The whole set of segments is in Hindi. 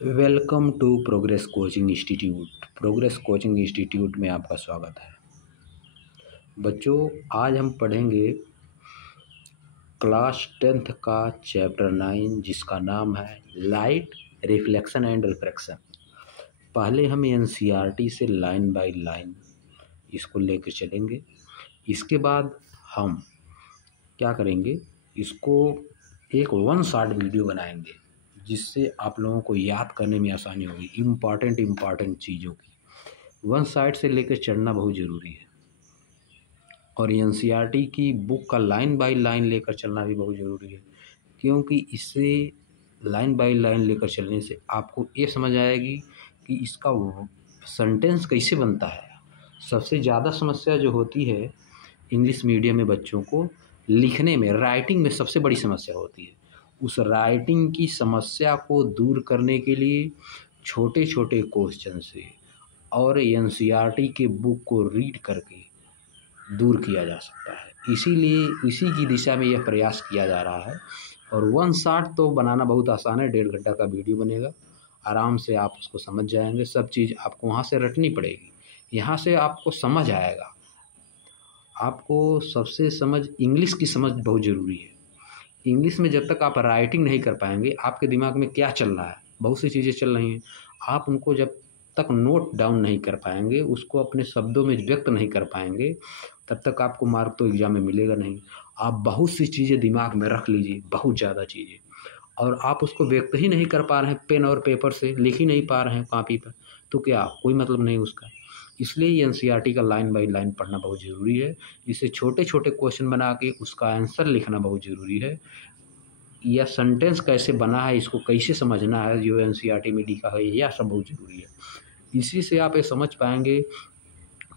Welcome to progress coaching institute. Progress coaching institute में आपका स्वागत है। बच्चों, आज हम पढ़ेंगे क्लास 10th का चैप्टर 9 जिसका नाम है लाइट, रिफ्लेक्शन एंड रिफ्रैक्शन। पहले हम एनसीईआरटी से लाइन बाय लाइन इसको लेकर चलेंगे। इसके बाद हम क्या करेंगे, इसको एक वन शॉट वीडियो बनाएंगे जिससे आप लोगों को याद करने में आसानी होगी। इम्पॉर्टेंट चीज़ों की वन साइड से लेकर चढ़ना बहुत ज़रूरी है, और एनसीईआरटी की बुक का लाइन बाय लाइन लेकर चलना भी बहुत ज़रूरी है, क्योंकि इससे लाइन बाय लाइन लेकर चलने से आपको ये समझ आएगी कि इसका सेंटेंस कैसे बनता है। सबसे ज़्यादा समस्या जो होती है इंग्लिश मीडियम में बच्चों को लिखने में, राइटिंग में सबसे बड़ी समस्या होती है। उस राइटिंग की समस्या को दूर करने के लिए छोटे छोटे क्वेश्चन से और एनसीईआरटी के बुक को रीड करके दूर किया जा सकता है। इसीलिए इसी की दिशा में यह प्रयास किया जा रहा है। और वन शॉट तो बनाना बहुत आसान है, 1.5 घंटा का वीडियो बनेगा, आराम से आप उसको समझ जाएंगे। सब चीज़ आपको वहाँ से रटनी पड़ेगी, यहाँ से आपको समझ आएगा। आपको सबसे इंग्लिश की समझ बहुत ज़रूरी है। इंग्लिश में जब तक आप राइटिंग नहीं कर पाएंगे, आपके दिमाग में क्या चल रहा है, बहुत सी चीज़ें चल रही हैं, आप उनको जब तक नोट डाउन नहीं कर पाएंगे, उसको अपने शब्दों में व्यक्त नहीं कर पाएंगे, तब तक आपको मार्क तो एग्ज़ाम में मिलेगा नहीं। आप बहुत सी चीज़ें दिमाग में रख लीजिए, बहुत ज़्यादा चीज़ें, और आप उसको व्यक्त ही नहीं कर पा रहे हैं, पेन और पेपर से लिख ही नहीं पा रहे हैं कॉपी पर, तो क्या कोई मतलब नहीं उसका। इसलिए एनसीईआरटी का लाइन बाय लाइन पढ़ना बहुत ज़रूरी है। इसे छोटे छोटे क्वेश्चन बना के उसका आंसर लिखना बहुत ज़रूरी है। या सेंटेंस कैसे बना है, इसको कैसे समझना है, जो एनसीईआरटी में लिखा है, यह सब बहुत ज़रूरी है। इसी से आप ये समझ पाएंगे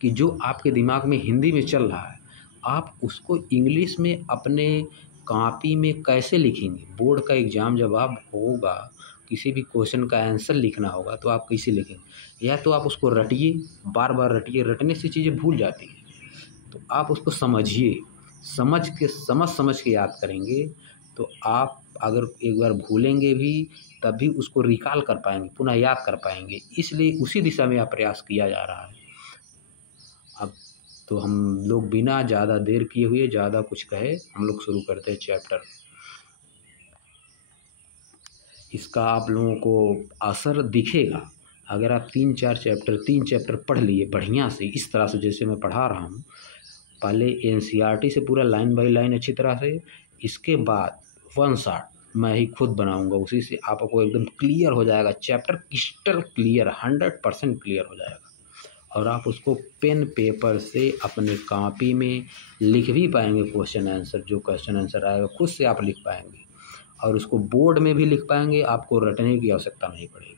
कि जो आपके दिमाग में हिंदी में चल रहा है, आप उसको इंग्लिश में अपने कॉपी में कैसे लिखेंगे। बोर्ड का एग्ज़ाम जब आप होगा, किसी भी क्वेश्चन का आंसर लिखना होगा, तो आप कैसे लिखेंगे। या तो आप उसको रटिए, बार बार रटिए, रटने से चीज़ें भूल जाती हैं। तो आप उसको समझिए, समझ के याद करेंगे, तो आप अगर एक बार भूलेंगे भी तब भी उसको रिकॉल कर पाएंगे, पुनः याद कर पाएंगे। इसलिए उसी दिशा में प्रयास किया जा रहा है। अब तो हम लोग बिना ज़्यादा देर किए हुए, ज़्यादा कुछ कहे, हम लोग शुरू करते हैं चैप्टर। इसका आप लोगों को असर दिखेगा अगर आप 3 चैप्टर पढ़ लिए बढ़िया से, इस तरह से जैसे मैं पढ़ा रहा हूँ। पहले एनसीईआरटी से पूरा लाइन बाय लाइन अच्छी तरह से, इसके बाद वन शॉट मैं ही खुद बनाऊंगा, उसी से आपको एकदम क्लियर हो जाएगा चैप्टर, क्रिस्टल क्लियर, 100% क्लियर हो जाएगा। और आप उसको पेन पेपर से अपने कॉपी में लिख भी पाएंगे। क्वेश्चन आंसर आएगा खुद से आप लिख पाएंगे, और उसको बोर्ड में भी लिख पाएंगे, आपको रटने की आवश्यकता नहीं पड़ेगी।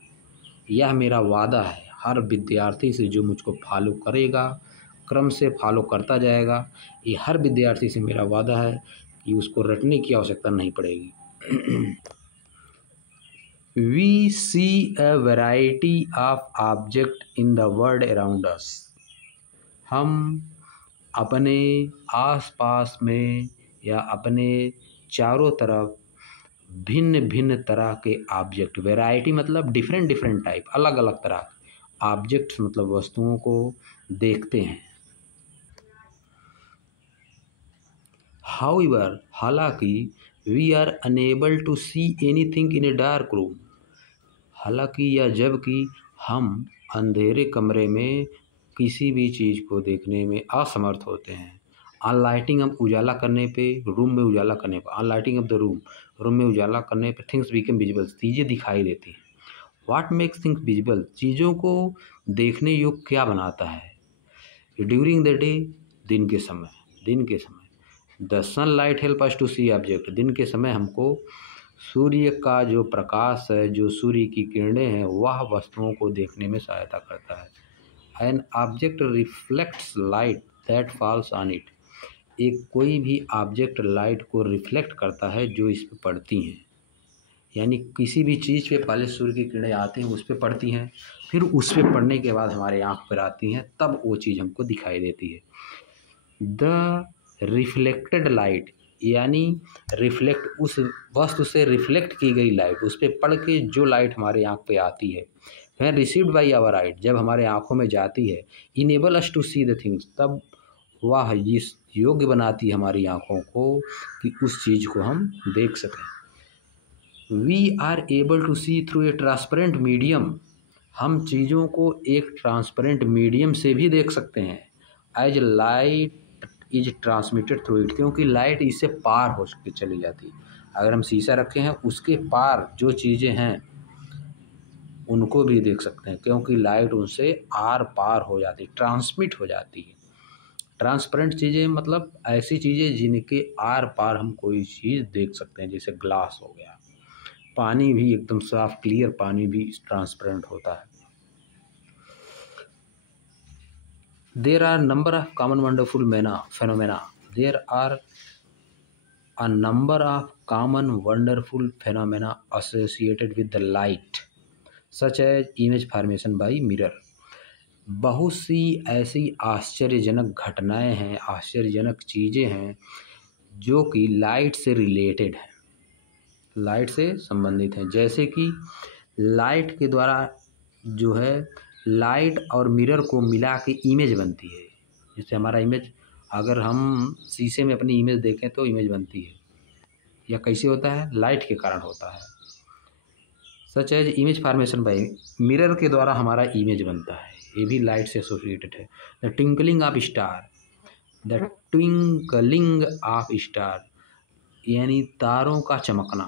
यह मेरा वादा है हर विद्यार्थी से जो मुझको फॉलो करेगा, क्रम से फॉलो करता जाएगा। ये हर विद्यार्थी से मेरा वादा है कि उसको रटने की आवश्यकता नहीं पड़ेगी। We see a variety of object in the world around us. हम अपने आसपास में या अपने चारों तरफ भिन्न भिन्न तरह के ऑब्जेक्ट, वैरायटी मतलब डिफरेंट टाइप, अलग अलग तरह ऑब्जेक्ट्स मतलब वस्तुओं को देखते हैं। However, हालांकि we are unable to see anything in a dark room. हालांकि या जबकि हम अंधेरे कमरे में किसी भी चीज़ को देखने में असमर्थ होते हैं। अनलाइटिंग ऑफ उजाला करने पे, रूम में उजाला करने पर, अनलाइटिंग ऑफ द रूम में उजाला करने पे थिंग्स बिकम विजिबल, चीज़ें दिखाई देती हैं। व्हाट मेक्स थिंग्स विजिबल, चीज़ों को देखने योग्य क्या बनाता है। ड्यूरिंग द डे, दिन के समय the sun light help us to see object, दिन के समय हमको सूर्य का जो प्रकाश है, जो सूर्य की किरणें हैं, वह वस्तुओं को देखने में सहायता करता है। An object reflects light that falls on it, एक कोई भी ऑब्जेक्ट लाइट को रिफ्लेक्ट करता है जो इस पर पड़ती हैं। यानी किसी भी चीज़ पे पहले सूर्य की किरणें आती हैं, उस पर पड़ती हैं, फिर उस पर पड़ने के बाद हमारे आँख पर आती हैं, तब वो चीज़ हमको दिखाई देती है। द रिफ्लेक्टेड लाइट यानी रिफ्लेक्ट, उस वस्तु से रिफ्लेक्ट की गई लाइट, उस पर पड़ के जो लाइट हमारे आँख पे आती है, वह रिसीव्ड बाई आवर आइट, जब हमारे आँखों में जाती है, enable us to see the things, तब वह इस योग्य बनाती है हमारी आँखों को कि उस चीज़ को हम देख सकें। We are able to see through a transparent medium, हम चीज़ों को एक ट्रांसपेरेंट मीडियम से भी देख सकते हैं। As light is transmitted through it, क्योंकि लाइट इससे पार हो के चली जाती है। अगर हम शीशा रखे हैं, उसके पार जो चीज़ें हैं उनको भी देख सकते हैं, क्योंकि लाइट उनसे आर पार हो जाती है, ट्रांसमिट हो जाती है। ट्रांसपेरेंट चीज़ें मतलब ऐसी चीज़ें जिनके आर पार हम कोई चीज़ देख सकते हैं, जैसे ग्लास हो गया, पानी भी एकदम साफ क्लियर पानी भी ट्रांसपेरेंट होता है। There are number of common wonderful phenomena. There are a number of common wonderful phenomena associated with the light, such as image formation by mirror. बहुत सी ऐसी आश्चर्यजनक घटनाएं हैं, आश्चर्यजनक चीज़ें हैं जो कि लाइट से रिलेटेड हैं, लाइट से संबंधित हैं। जैसे कि लाइट के द्वारा जो है, लाइट और मिरर को मिला के इमेज बनती है। जैसे हमारा इमेज, अगर हम शीशे में अपनी इमेज देखें तो इमेज बनती है, या कैसे होता है, लाइट के कारण होता है। Such as image formation by mirror के द्वारा हमारा इमेज बनता है, ये भी लाइट से एसोसिएटेड है। The twinkling of star, the twinkling of star यानी तारों का चमकना,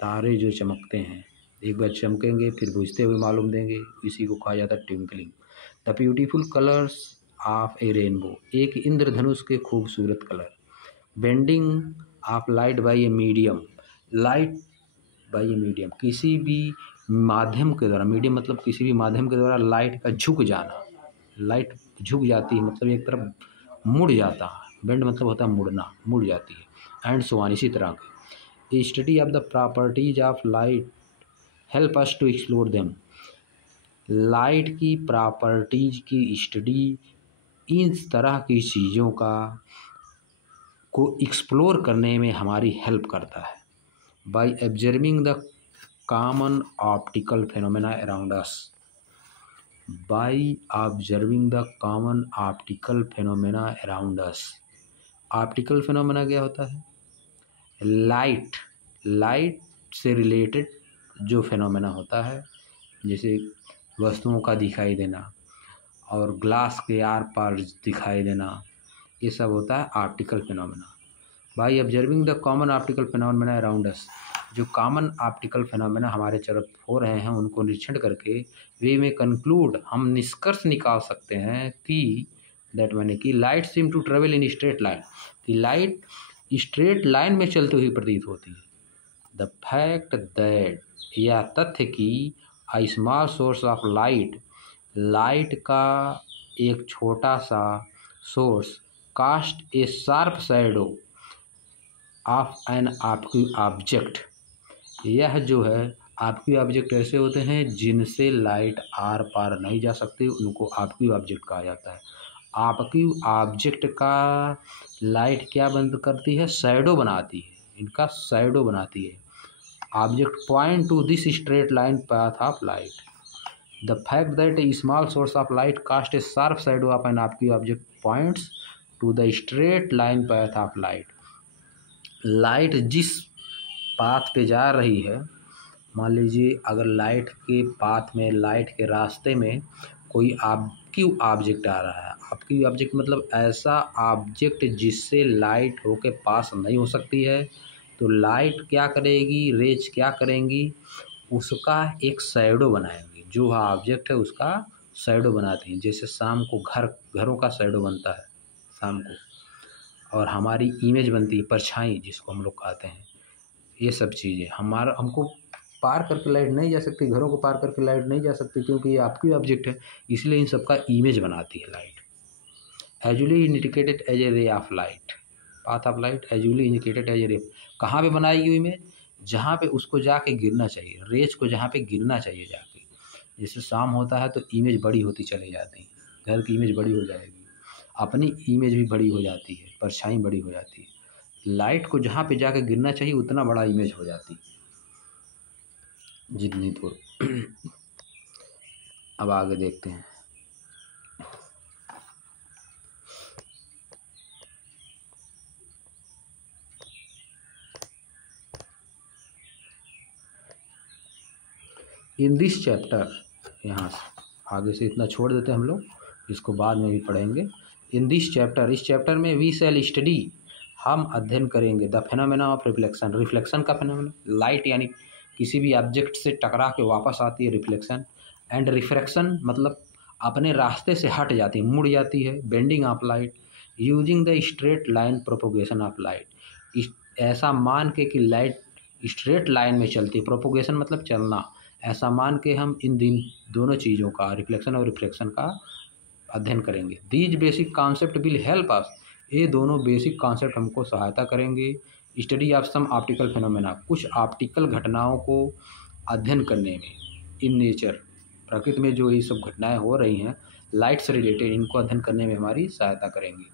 तारे जो चमकते हैं, एक बार चमकेंगे फिर बुझते हुए मालूम देंगे, इसी को कहा जाता है twinkling. The beautiful colours of A rainbow, एक इंद्रधनुष के खूबसूरत colour. Bending of light by a medium, light by a medium, किसी भी माध्यम के द्वारा, मीडियम मतलब किसी भी माध्यम के द्वारा लाइट का झुक जाना, लाइट झुक जाती है मतलब एक तरफ मुड़ जाता है, बेंड मतलब होता है मुड़ना, मुड़ जाती है, एंड सो ऑन, इसी तरह के। Study of the properties of light help us to explore them, light की प्रॉपर्टीज की स्टडी इन तरह की चीज़ों को एक्सप्लोर करने में हमारी हेल्प करता है। By observing the common optical phenomena around us, by observing the common optical phenomena around us. Optical phenomena क्या होता है? लाइट से रिलेटेड जो फेनोमेना होता है, जैसे वस्तुओं का दिखाई देना और ग्लास के आर पार दिखाई देना, ये सब होता है optical phenomena. By observing the common optical phenomena around us, जो कॉमन ऑप्टिकल फेनोमेना हमारे तरफ हो रहे हैं उनको निरीक्षण करके वे में कंक्लूड, हम निष्कर्ष निकाल सकते हैं कि दैट माने कि light seem to travel in straight line, कि लाइट स्ट्रेट लाइन में चलती हुई प्रतीत होती है। द फैक्ट दैट, यह तथ्य कि a small source of light का एक छोटा सा source cast a sharp shadow of an आपकी ऑब्जेक्ट, यह जो है आपकी ऑब्जेक्ट ऐसे होते हैं जिनसे लाइट आर पार नहीं जा सकती, उनको आपकी ऑब्जेक्ट कहा जाता है। आपकी ऑब्जेक्ट का लाइट क्या बंद करती है? शैडो बनाती है, इनका शैडो बनाती है। Object point to this straight line path of light, the fact that a small source of light cast a sharp shadow of an आपकी object points to the straight line path of light. Light जिस पाथ पे जा रही है, मान लीजिए अगर लाइट के पाथ में, लाइट के रास्ते में कोई आपकी ऑब्जेक्ट आ रहा है, आपकी ऑब्जेक्ट मतलब ऐसा ऑब्जेक्ट जिससे लाइट होके पास नहीं हो सकती है, तो लाइट क्या करेगी, रेज क्या करेंगी, उसका एक शैडो बनाएंगे, जो ऑब्जेक्ट है उसका शैडो बनाते हैं। जैसे शाम को घरों का शैडो बनता है शाम को, और हमारी इमेज बनती है, परछाई जिसको हम लोग कहते हैं। ये सब चीज़ें हमको पार करके लाइट नहीं जा सकती, घरों को पार करके लाइट नहीं जा सकती, क्योंकि ये आपकी ऑब्जेक्ट है, इसलिए इन सब का इमेज बनाती है light. Usually indicated as a ray of light, path of light usually indicated as a ray, कहाँ पे बनाएगी इमेज? जहाँ पे उसको जाके गिरना चाहिए, रेज को जहाँ पे गिरना चाहिए जाके। जैसे शाम होता है तो इमेज बड़ी होती चली जाती है, घर की इमेज बड़ी हो जाएगी, अपनी इमेज भी बड़ी हो जाती है, परछाई बड़ी हो जाती है। लाइट को जहाँ पे जाके गिरना चाहिए उतना बड़ा इमेज हो जाती जितनी दूर। अब आगे देखते हैं। इन दिस चैप्टर, यहाँ से आगे से इतना छोड़ देते हैं हम लोग, इसको बाद में भी पढ़ेंगे। इन दिस चैप्टर, इस चैप्टर में वी शैल स्टडी, हम अध्ययन करेंगे the phenomena of reflection, reflection का फेनोमेना, लाइट यानी किसी भी ऑब्जेक्ट से टकरा के वापस आती है रिफ्लेक्शन, एंड रिफ्रैक्शन मतलब अपने रास्ते से हट जाती है, मुड़ जाती है, bending of light, using the straight line propagation of light, ऐसा मान के कि लाइट स्ट्रेट लाइन में चलती है, प्रोपोगेशन मतलब चलना, ऐसा मान के हम इन दोनों चीज़ों का, रिफ्लेक्शन और रिफ्रैक्शन का अध्ययन करेंगे। These basic concept will help us, ये दोनों बेसिक कॉन्सेप्ट हमको सहायता करेंगे study of some optical phenomena, कुछ ऑप्टिकल घटनाओं को अध्ययन करने में, इन नेचर, प्रकृति में जो ये सब घटनाएं हो रही हैं लाइट से रिलेटेड, इनको अध्ययन करने में हमारी सहायता करेंगी।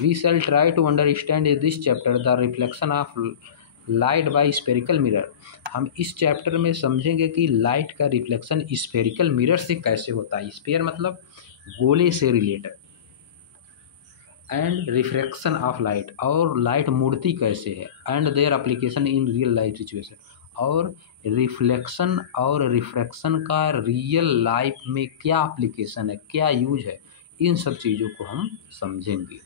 We shall try to understand this chapter the reflection of light by spherical mirror, हम इस चैप्टर में समझेंगे कि लाइट का रिफ्लेक्शन स्फेरिकल मिरर से कैसे होता है, स्फेयर मतलब गोले से related, and refraction of light, और लाइट मुड़ती कैसे है, and their application in real life situation, और रिफ्लेक्शन और रिफ्रैक्शन का रियल लाइफ में क्या एप्लीकेशन है, क्या यूज है, इन सब चीज़ों को हम समझेंगे।